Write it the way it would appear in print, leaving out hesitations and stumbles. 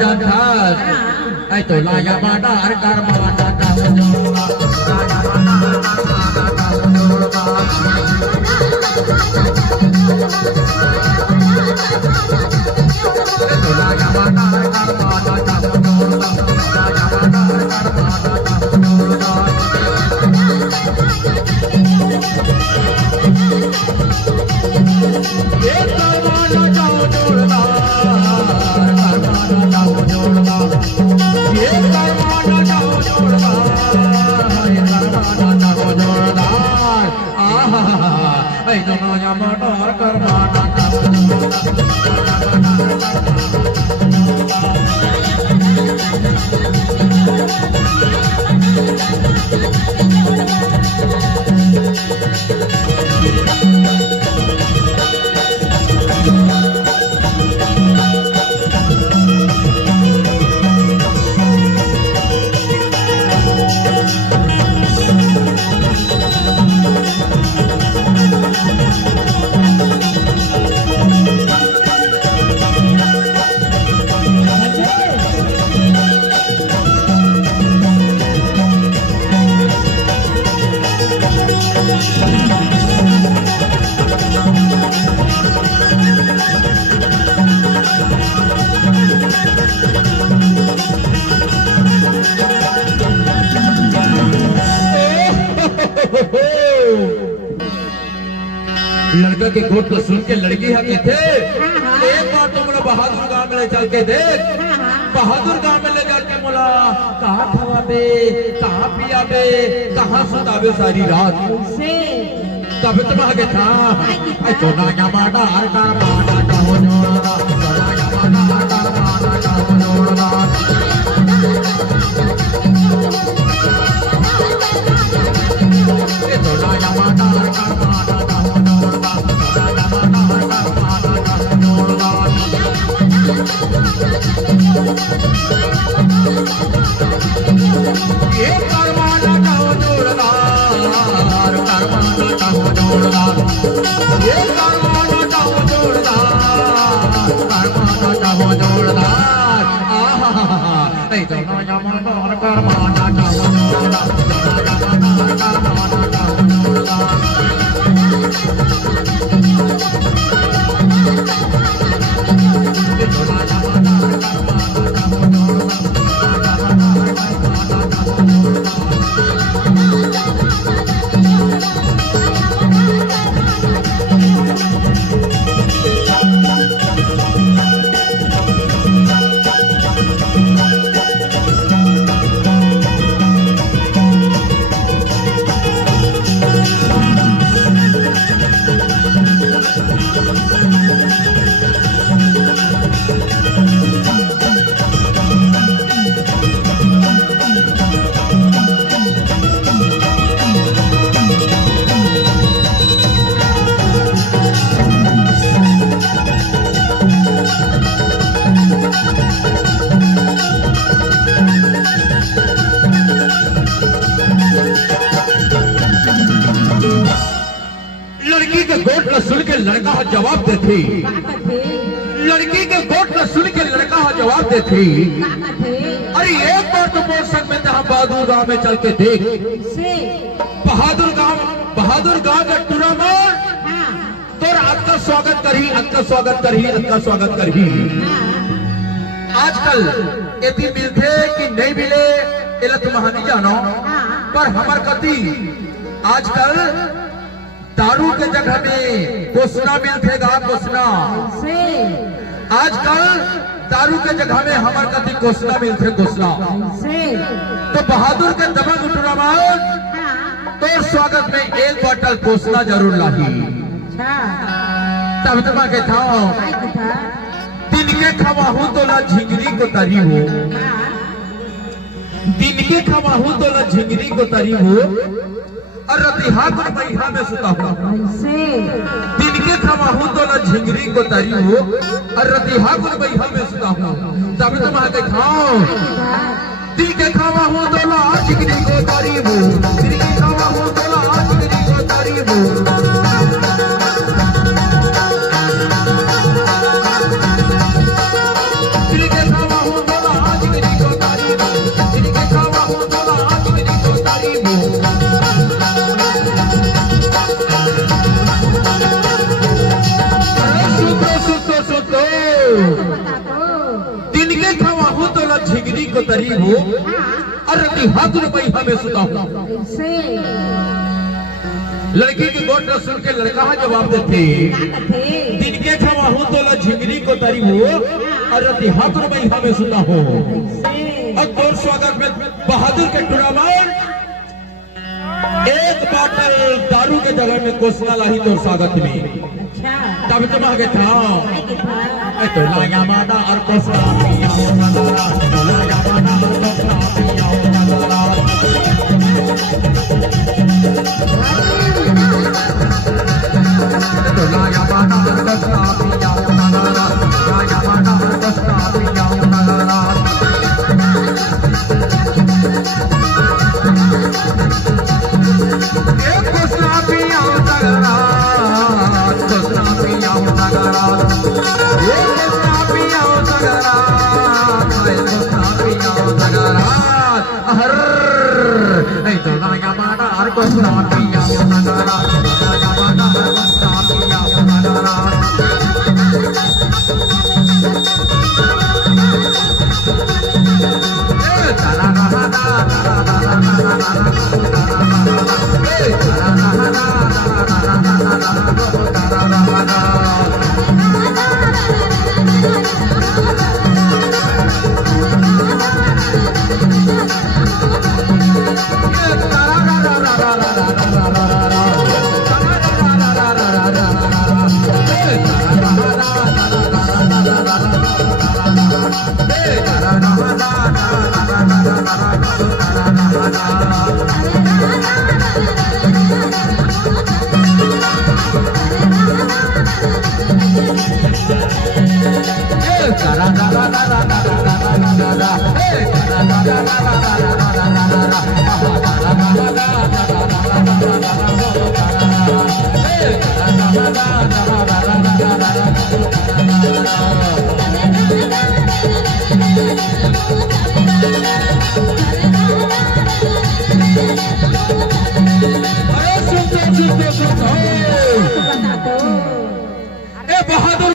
jantan itu layak badar karma datang लड़का के गोद को सुन के लड़की हकी थे। एक बार तो मोला बहादुर गांव में ले चल के देख, बहादुर गांव में ले जाके मोला कहाँ खवाबे, कहाँ पियाबे, कहाँ सुताबे सारी रात तब तो भागे था चोना जमाना हर कार माना जाओ जोड़ा चोना जमाना हर कार माना जाओ जोड़ा चोना जमाना हर कार माना जाओ जोड़ा चोना जमाना हर कार माना जाओ जोड़ा ये कार माना जाओ जोड़ा हर कार माना जाओ जोड़ा ये कार माना जाओ जोड़ा कार माना जाओ जोड़ा आहा ए चोना जमाना हर कार माना जाओ जोड़ा चोना जमाना हर कार माना जाओ जोड़ा लड़की के गोट न सुन के लड़का जवाब देती, लड़की के गोट न सुन के लड़का जवाब देती। अरे एक बार तो बोल सकते थे हम बहादुर गांव में चल के देख, बहादुर गांव का टूर्नामेंट तो आपका स्वागत करी, आपका स्वागत करी, आपका स्वागत करी। आजकल यदि मिलते कि नहीं मिले ये तुम नहीं जानो, पर हमार कति आजकल दारू के जगह में कोसना मिलते गा, कोसना आजकल दारू के जगह में हमार कति कोसना मिलते, कोसना तो बहादुर के दबंग उठना तो स्वागत में एक बोतल कोसना जरूर लाही। तब तुम के था दिन के खवाहू तो ला झिंगरी को तरी हो, दिन के खवाहू तो ला झिंगरी को तरी हो और रतिहा को बैहा में सुता हुआ। दिन के खवाहू तो ला झिंगरी को तरी हो और रतिहा को बैहा में सुता हुआ। तब तुम के खाओ दिन के खवाहू तो ला झिंगरी को तरी हो, दिन के खवाहू तो ला झिंगरी को तरी हो। दिल के खवाहू को तरी हो अरे हाथ रुपई हमें सुता हूँ। ऐसे लड़की की गोट न सुन के लड़का जवाब देते दिन के छवा हूँ तो झिंगरी को तरी हो अरे हाथ रुपई हमें सुता हूँ। और तोर स्वागत में बहादुर के टूर्नामेंट एक बाटल दारू के जगह में कोसला लाही तोर स्वागत में अच्छा तब तुम आगे था तो लाया माना और कोसला पिया हो नगरा लाया माना और कोसला पिया हो नगरा तो लाया माना और कोसला पिया हो नगरा लाया माना और कोसला पिया हो नगरा एक कोसला पिया हो नगरा कोसला पिया हो नगरा एक कोसला पिया हो नगरा कोसला पिया हो नगरा हर नहीं तो लाया माना और कोसला पिया हो नगरा लाया माना और कोसला पिया हो नगरा Hey!